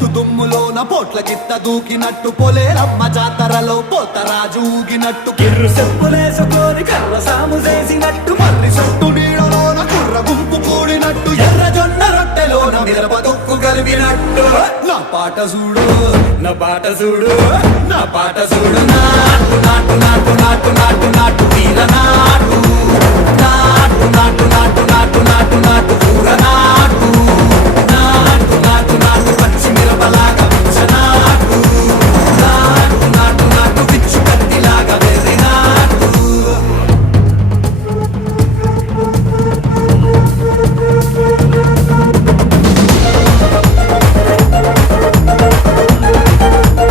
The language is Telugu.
చెట్టు దుమ్ములోన పోట్ల గిత్త దూకినట్టు పొలేరమ్మ జాతరలో పోతరాజు ఊగినట్టు కిర్రు చెప్పులేసుకొని కర్ర సాము చేసినట్టు మర్రి చెట్టు నీడలోన కుర్ర గుంపు కూడినట్టు ఎర్ర జొన్న రొట్టెలోన మిరప దొక్కు కలిపినట్టు నా పాట చూడు నా పాట చూడు నా పాట చూడు నాటు నాటు నాటు నాటు నాటు నాటు వీర నాటు